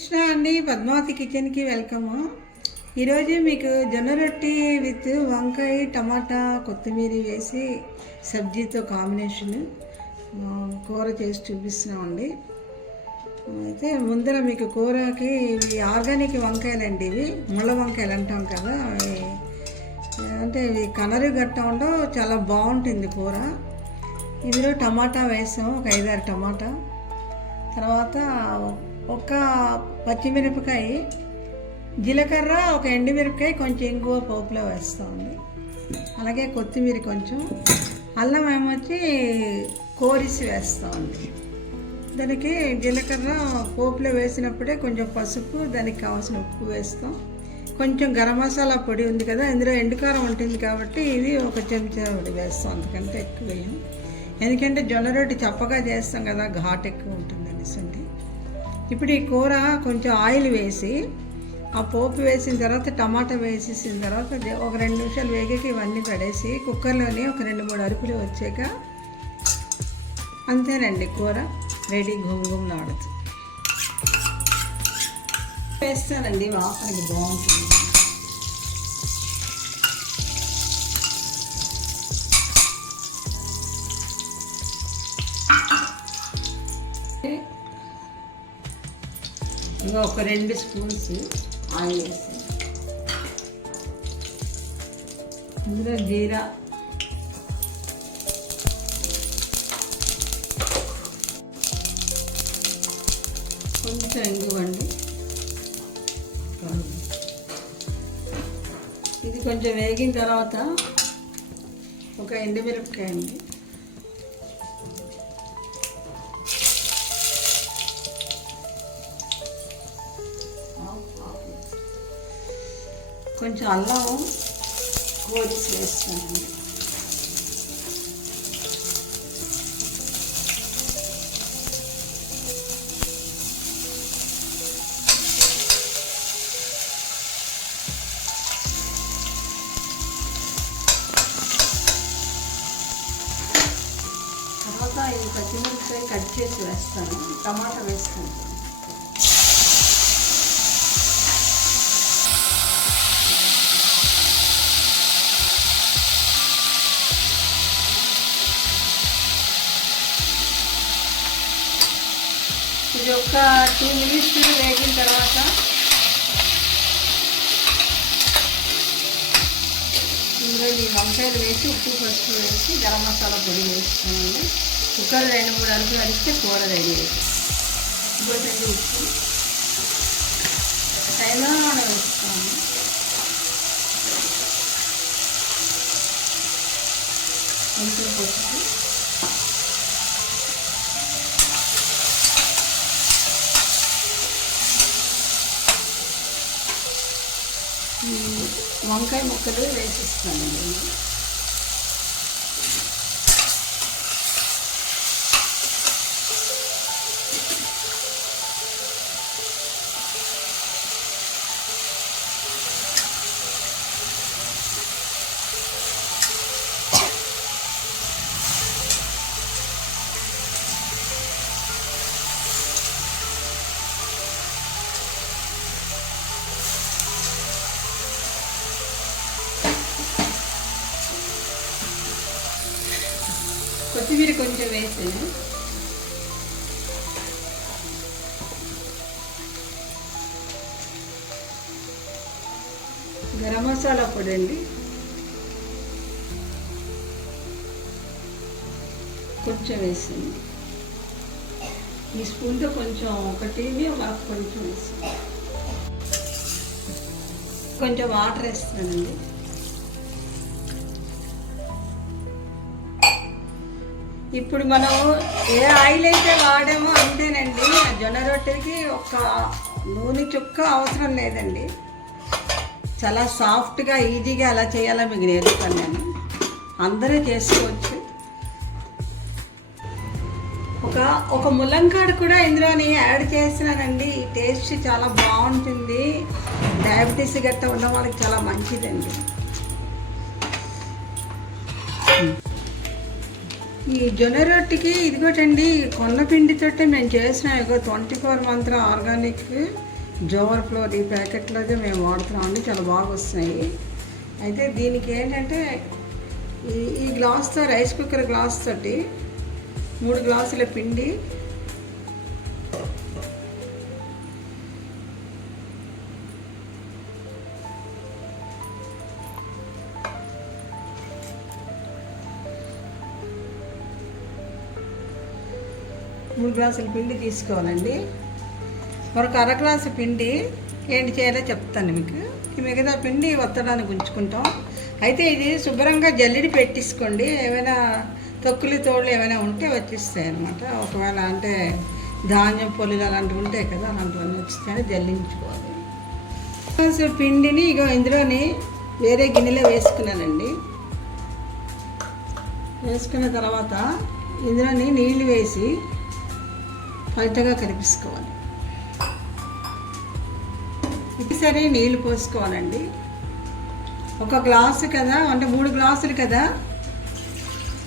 కృష్ణ అండి పద్మావతి కిచెన్కి వెల్కమ్ ఈరోజు మీకు జొన్న రొట్టి విత్ వంకాయ టమాటా కొత్తిమీర వేసి సబ్జీతో కాంబినేషన్ కూర చేసి చూపిస్తున్నామండి. అయితే ముందర మీకు కూరకి ఇవి ఆర్గానిక్ వంకాయలండి ఇవి. ముళ్ళ వంకాయలు అంటాం కదా అవి. అంటే ఇవి కనరు గట్ట ఉండవు చాలా బాగుంటుంది కూర. ఇందులో టమాటా వేసాం ఒక ఐదారు టమాటా. తర్వాత పచ్చిమిరపకాయ జీలకర్ర ఒక ఎండుమిరపకాయ కొంచెం ఇంగువ పోపులో వేస్తుంది అలాగే కొత్తిమీర కొంచెం అల్లం ఏమొచ్చి కోరిసి వేస్తుంది దానికి జీలకర్ర పోపులో వేసినప్పుడే కొంచెం పసుపు దానికి కావాల్సిన ఉప్పు వేస్తాం. కొంచెం గరం మసాలా పొడి ఉంది కదా ఇందులో ఎండుకారం ఉంటుంది కాబట్టి ఇది ఒక చెంచా పొడి వేస్తాం అందుకంటే ఎక్కువ. వేయం ఎందుకంటే జొన్న రొట్టి చప్పగా చేస్తాం కదా ఘాట్ ఎక్కువ ఉంటుంది. ఇప్పుడు ఈ కూర కొంచెం ఆయిల్ వేసి ఆ పోపు వేసిన తర్వాత టమాటా వేసేసిన తర్వాత ఒక రెండు నిమిషాలు వేగాక ఇవన్నీ పడేసి కుక్కర్లోనే ఒక రెండు మూడు అరుపులు వచ్చాక అంతేనండి కూర రెడీ గుమ్గుమ్లాడుతూ వేస్తానండి వాసనకి బాగుంటుంది. ఇంకా ఒక రెండు స్పూన్స్ ఆయిల్ వేస్తాను. ఇందులో జీరా. కొంచెం ఇంగువండి. ఇది కొంచెం వేగిన తర్వాత ఒక ఎండుమిరపకాయ అండి కొంచెం అల్లం కోరిసి వేస్తానండి. తర్వాత ఈ పచ్చిమిరపకాయ కట్ చేసి వేస్తాను. టమాటా వేస్తాను. ఒక టూ మినిట్స్ వేగిన తర్వాత ఇందులో ఈ వంకాయలు వేసి ఉప్పు పసుపు వేసి గరం మసాలా పొడి వేసుకోండి కుక్కర్ రెండు మూడు అరుపులు అరిస్తే కూర రెడీ ఇంకోటి ఉప్పు. తైలంలోనే వేసుకోండి కొంచెం పసుపు ఈ వంకాయ ముక్కలు వేసిస్తానండి. మసాలా పొడి అండి. కొంచెం వేసింది. ఈ స్పూన్తో కొంచెం ఒకటి ఒక కొంచెం వేసింది. కొంచెం వాటర్ వేస్తున్నానండి. ఇప్పుడు మనం ఏ ఆయిల్ అయితే వాడామో అంతేనండి. జొన్న రొట్టెకి ఒక నూనె చుక్క అవసరం లేదండి. చాలా సాఫ్ట్గా ఈజీగా ఎలా చేయాలో మీకు నేర్పుతాను నేను. అందరూ చేసుకోవచ్చు. ఒక ఒక ములంకాడ కూడా ఇందులోని యాడ్ చేసినానండి ఈ టేస్ట్ చాలా బాగుంటుంది. డయాబెటీస్ గట్ట ఉన్న వాళ్ళకి చాలా మంచిదండి. ఈ జొన్న రొట్టెకి ఇదిగోటండి కొన్న పిండితోటి మేము చేసిన. ఒక twenty four Mantra organic. Jowar flour ఈ ప్యాకెట్లోదే మేము వాడుతున్నామండి చాలా బాగా వస్తున్నాయి అయితే దీనికి ఏంటంటే ఈ ఈ గ్లాస్తో రైస్ కుక్కర్ గ్లాస్ తోటి మూడు గ్లాసుల పిండి మూడు గ్లాసుల పిండి తీసుకోవాలండి. మరొక అర గ్లాసు పిండి ఏంటి చేయాలో చెప్తాను మీకు. ఈ మిగతా పిండి వత్తడానికి ఉంచుకుంటాం. అయితే ఇది శుభ్రంగా జల్లిడి పెట్టించుకోండి ఏమైనా తొక్కులు తోళ్ళు ఏమైనా ఉంటే వచ్చేస్తాయి అనమాట ఒకవేళ అంటే ధాన్యం పొలులు అలాంటివి ఉంటాయి కదా అలాంటివన్నీ వచ్చిస్తాయని జల్లించుకోవాలి. గ్లాసు పిండిని ఇక ఇందులోని వేరే గిన్నెలో వేసుకున్నానండి. వేసుకున్న తర్వాత ఇందులోని నీళ్ళు వేసి పలచగా ఇది సరే నీళ్ళు పోసుకోవాలండి. ఒక గ్లాసు కదా అంటే మూడు గ్లాసులు కదా?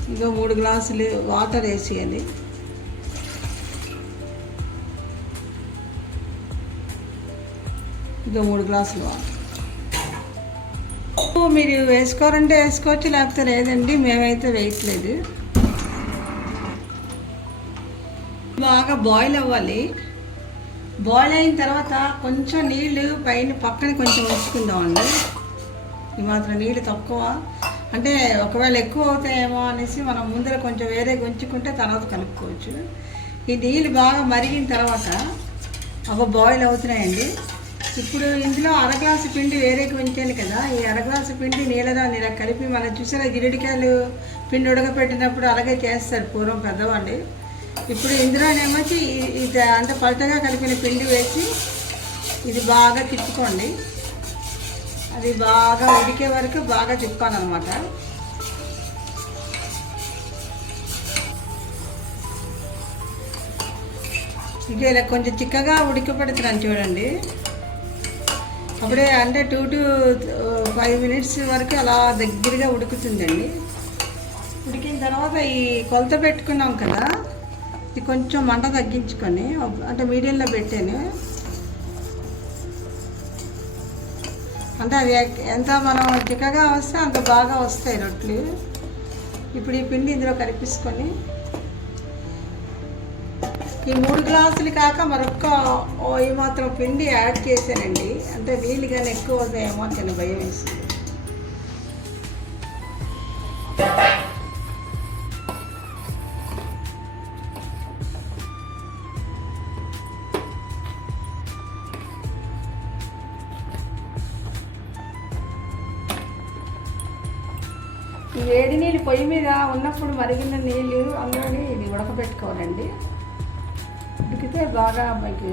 ఇంకో మూడు గ్లాసులు వాటర్ వేసేయాలి ఇంకో మూడు గ్లాసులు వాటర్. మీరు వేసుకోవాలంటే వేసుకోవచ్చు లేకపోతే లేదండి మేమైతే వేయట్లేదు. బాగా బాయిల్ అవ్వాలి. బాయిల్ అయిన తర్వాత కొంచెం నీళ్ళు పైన పక్కన కొంచెం ఉంచుకుందామండి. ఈ మాత్రం నీళ్ళు తక్కువ. అంటే ఒకవేళ ఎక్కువ అవుతాయేమో అనేసి మనం ముందర కొంచెం వేరే ఉంచుకుంటే తర్వాత కలుపుకోవచ్చు. ఈ నీళ్ళు బాగా మరిగిన తర్వాత ఒక బాయిల్ అవుతున్నాయండి. ఇప్పుడు ఇందులో అరగ్లాసు పిండి వేరేకి ఉంచాను కదా. ఈ అరగ్లాసు పిండి నీళ్ళలో ఇలా కలిపి మనం చూసారా గిరిడికాయలు పిండి ఉడకపెట్టినప్పుడు అలాగే చేస్తారు పూర్వం పెద్దవాళ్ళు. ఇప్పుడు ఇందులోనేమొచ్చి ఇది అంటే పలటగా కలిపిన పిండి వేసి ఇది బాగా తిప్పుకోండి. అది బాగా ఉడికే వరకు బాగా తిప్పాలన్నమాట ఇక ఇలా కొంచెం చిక్కగా ఉడికపెడుతున్నాను చూడండి. అప్పుడే అంటే టూ టు ఫైవ్ మినిట్స్ వరకు అలా దగ్గరగా ఉడుకుతుందండి. ఉడికిన తర్వాత ఈ కొలత పెట్టుకున్నాం కదా ఇది కొంచెం మంట తగ్గించుకొని అంటే మీడియంలో పెట్టాను. అంటే అవి ఎంత మనం చిక్కగా వస్తే అంత బాగా వస్తాయి రొట్టెలు ఇప్పుడు ఈ పిండి ఇందులో కలిపేసుకొని ఈ మూడు గ్లాసులు కాక మరొక ఓ ఈ మాత్రం పిండి యాడ్ చేశానండి. అంటే నీళ్ళు కానీ ఎక్కువ అవుతాయేమో అని భయం వేస్తుంది వేడి నీళ్ళు పొయ్యి మీద ఉన్నప్పుడు మరిగిన నీళ్ళు అందులోని ఇది ఉడకబెట్టుకోవాలండి. ఉడికితే బాగా మీకు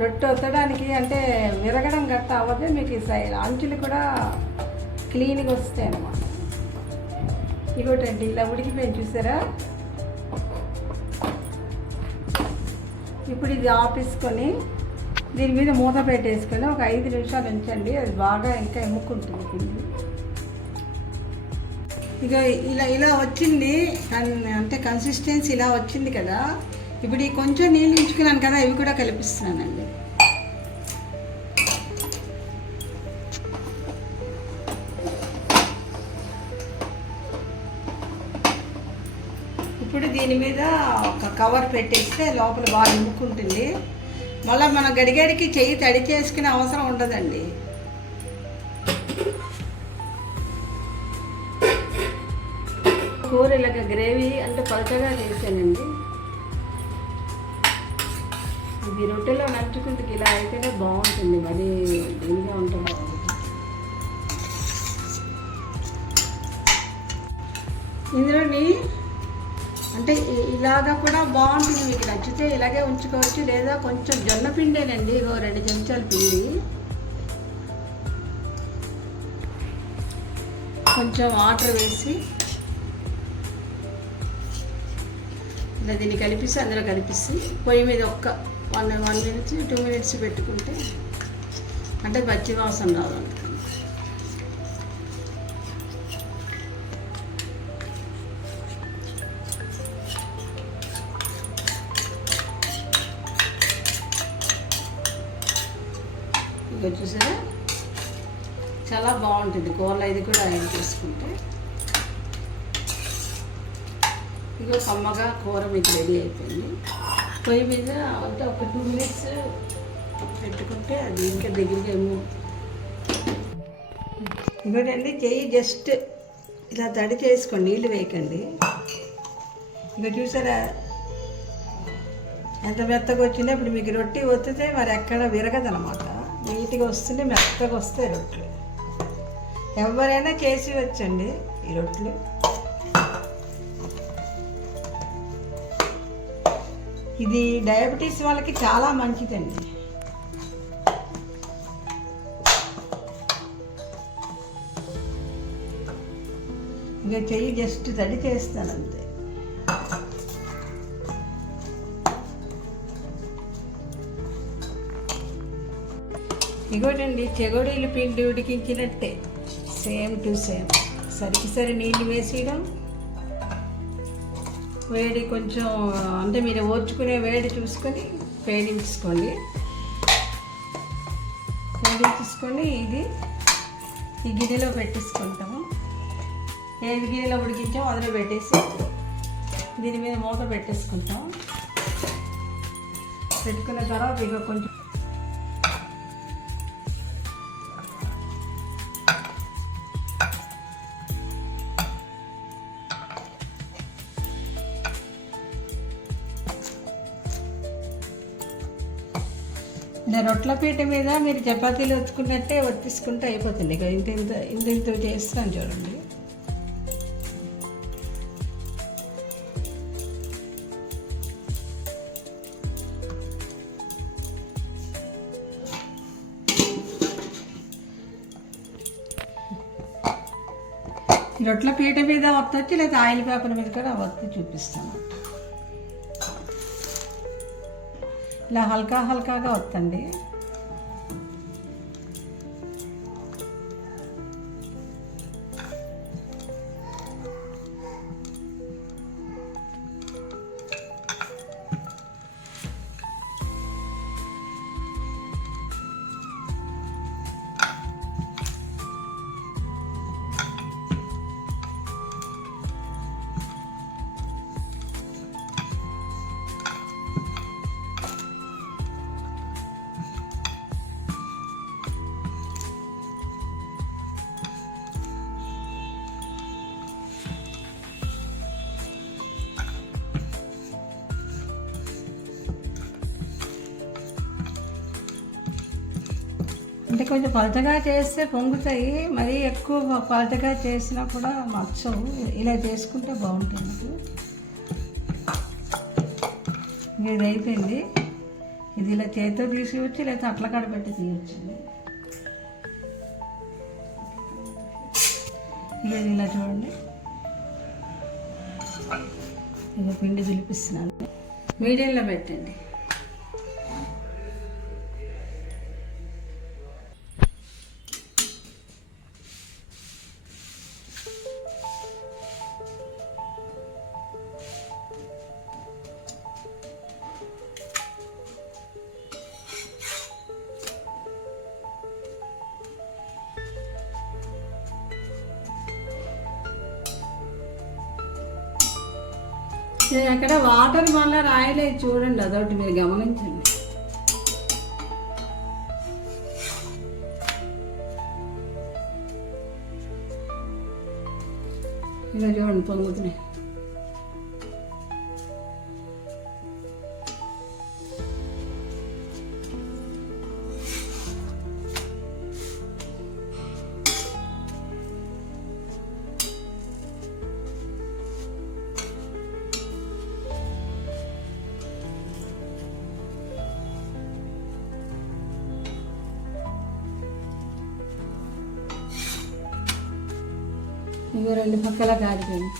రొట్టె ఒత్తడానికి అంటే విరగడం గట్ట అవ్వదు మీకు సైడ్ సై అంచులు కూడా క్లీన్గా వస్తాయి అన్నమాట. ఇగోటండి ఇలా ఉడికిపోయింది చూసారా? ఇప్పుడు ఇది ఆపేసుకొని దీని మీద మూత పెట్టేసుకొని ఒక ఐదు నిమిషాలు ఉంచండి అది బాగా ఇంకా ఎముక్కుంటుంది పిండి. ఇక ఇలా ఇలా వచ్చింది. అంటే కన్సిస్టెన్సీ ఇలా వచ్చింది కదా. ఇప్పుడు ఈ కొంచెం నీళ్ళు ఉంచుకున్నాను కదా ఇవి కూడా కలిపిస్తున్నానండి. ఇప్పుడు దీని మీద ఒక కవర్ పెట్టేస్తే లోపల బాగా నింపుకుంటుంది మళ్ళీ మన గడిగడికి చెయ్యి తడి చేసుకునే అవసరం ఉండదండి. కూర ఇలాగ గ్రేవీ అంటే కొలతగా చేశానండి. ఇది రొట్టెలో నచ్చుకుంటే ఇలా అయితేనే బాగుంటుంది మరి దీనిగా ఉంటుంది ఇందులోని అంటే ఇలాగా కూడా బాగుంటుంది మీకు నచ్చితే ఇలాగే ఉంచుకోవచ్చు లేదా కొంచెం జొన్న పిండేనండి ఓ రెండు చెంచాల పిండి. కొంచెం వాటర్ వేసి ఇలా దీన్ని కలిపిస్తే అందులో కలిపిస్తే పొయ్యి మీద ఒక్క one one minutes two minutes పెట్టుకుంటే అంటే పచ్చి వాసన రాదు అందుకని ఇక చూసారా? చాలా బాగుంటుంది. కూరలో ఇది కూడా యాడ్ చేసుకుంటే. ఇగో కమ్మగా కూర మీకు రెడీ అయిపోయింది. పొయ్యి మీద అంటే ఒక టూ మినిట్స్ పెట్టుకుంటే అది ఇంకా దగ్గరికి ఏమో ఇంకోటండి చెయ్యి జస్ట్ ఇలా తడి చేసుకోండి నీళ్ళు వేయకండి. ఇక చూసారా? ఎంత మెత్తగా వచ్చిందో ఇప్పుడు మీకు రొట్టి ఒత్తితే మరి ఎక్కడ విరగదనమాట నీట్గా వస్తుంది మెత్తగా వస్తాయి రొట్టెలు. ఎవరైనా చేసి వచ్చండి ఈ రొట్టెలు. ఇది డయాబెటీస్ వాళ్ళకి చాలా మంచిదండి. ఇక చెయ్యి జస్ట్ తడి చేస్తాను అంతే. ఇగోటండి చెగోడీలు పిండి ఉడికించినట్టే. Same to same. సరికి సరి నీళ్ళు వేసేయడం. వేడి కొంచెం అంటే మీరు ఓర్చుకునే వేడి చూసుకొని వేడించుకోండి వేడించుకొని ఇది ఈ గిన్నెలో పెట్టేసుకుంటాము. ఏది గిన్నెలో ఉడికించాము అందులో పెట్టేసి దీని మీద మూత పెట్టేసుకుంటాం పెట్టుకున్న తర్వాత ఇక కొంచెం రొట్ల పీట మీద మీరు చపాతీలు వచ్చుకున్నట్టే వత్తిసుకుంటే అయిపోతుంది. ఇక ఇంత ఇంత ఇంత ఇంత చేస్తాను చూడండి. రొట్ల పీట మీద ఒత్తొచ్చి లేదా ఆయిల్ పేపర్ మీద కూడా వత్తి చూపిస్తాను. ఇలా హల్కా హల్కాగా వత్తండి కొంచెం పలచగా చేస్తే పొంగుతాయి. మరీ ఎక్కువ పలచగా చేసినా కూడా మచ్చవు ఇలా చేసుకుంటే బాగుంటుంది. ఇది అయిపోయింది. ఇది ఇలా చేతితో తీసుకోవచ్చు లేకపోతే అట్ల కడబెట్టి పెట్టి ఇక ఇది ఇలా చూడండి. ఇక పిండి పిలిపిస్తున్నాను మీడియంలో పెట్టండి. నేను అక్కడ వాటర్ మళ్ళీ రాయలేదు చూడండి అదొకటి మీరు గమనించండి. రెండు పక్కల కారిపోయింది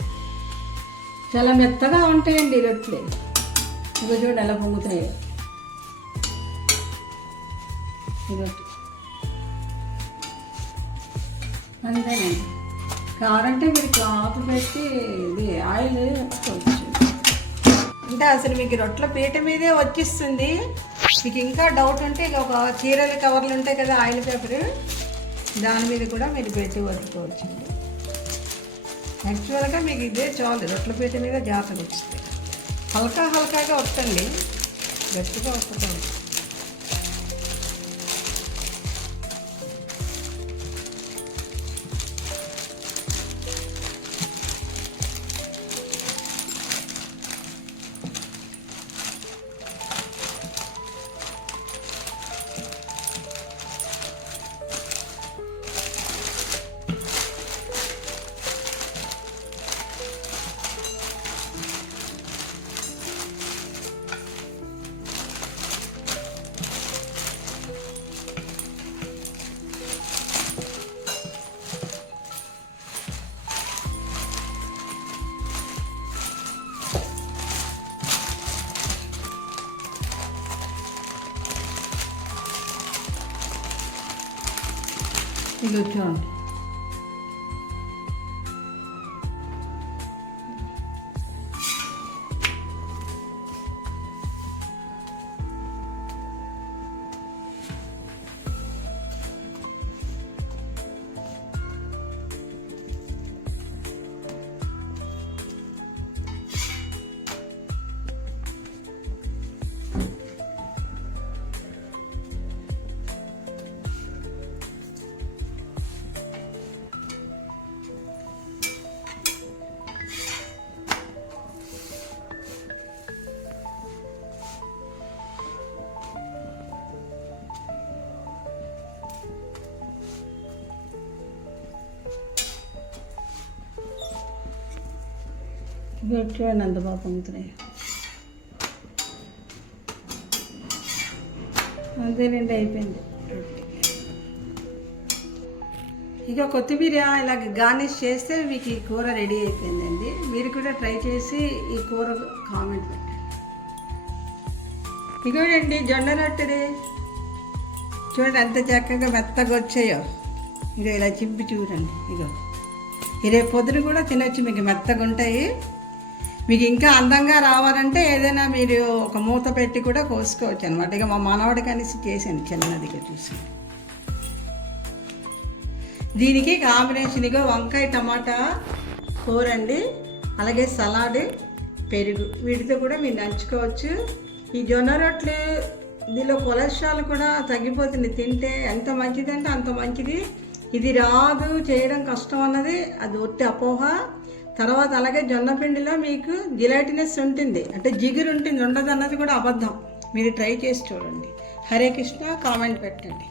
చాలా మెత్తగా ఉంటాయండి ఈ రొట్టెలు. ఇవి చూడండి ఎలా పొంగుతున్నాయి రొట్టె అంతేనండి. కావాలంటే మీరు క్లాత్ పెట్టి ఇది ఆయిల్ వేసుకోవచ్చు. అంటే అసలు మీకు రొట్టెల పీట మీదే వచ్చిస్తుంది. మీకు ఇంకా డౌట్ ఉంటే ఇక ఒక చీరల కవర్లు ఉంటాయి కదా ఆయిల్ పేపర్. దాని మీద కూడా మీరు పెట్టి వదులుకోవచ్చు యాక్చువల్గా మీకు ఇదే చాలు రొట్టెల పీట మీద జాతర వచ్చింది హల్కా హల్కాగా వస్తుంది గట్టిగా వస్తుంది ఇది చూడండి ఇది చూడండి అంత బాగా పొంగుతున్నాయి అంతేనండి అయిపోయింది. రొట్టె ఇక కొత్తిమీర ఇలా గార్నిష్ చేస్తే మీకు ఈ కూర రెడీ అయిపోయిందండి. మీరు కూడా ట్రై చేసి ఈ కూర కామెంట్ పెట్టండి. ఇగోనండి జొన్న రొట్టెది చూడండి అంత చక్కగా మెత్తగా వచ్చాయో. ఇక ఇలా చింపి చూడండి. ఇగో. ఈ రేపు పొద్దున కూడా తినొచ్చు మీకు మెత్తగా ఉంటాయి. మీకు ఇంకా అందంగా రావాలంటే ఏదైనా మీరు ఒక మూత పెట్టి కూడా కోసుకోవచ్చు అనమాట ఇక మా మనవాడికి అనేసి చేశాను చిన్నదిగా చూసి. దీనికి కాంబినేషన్గా వంకాయ టమాటా కూర అండి అలాగే సలాడ్ పెరుగు. వీటితో కూడా మీరు నంచుకోవచ్చు. ఈ జొన్న రొట్టెలు దీనిలో కొలెస్ట్రాల్ కూడా తగ్గిపోతుంది. తింటే ఎంత మంచిదంటే అంత మంచిది. ఇది రాదు చేయడం కష్టం అన్నది అది ఒట్టి అపోహ. తర్వాత అలాగే జొన్న పిండిలో మీకు జిలాటినెస్ ఉంటుంది అంటే జిగురు ఉంటుంది ఉండదు అన్నది కూడా అబద్ధం. మీరు ట్రై చేసి చూడండి. హరే కృష్ణ కామెంట్ పెట్టండి.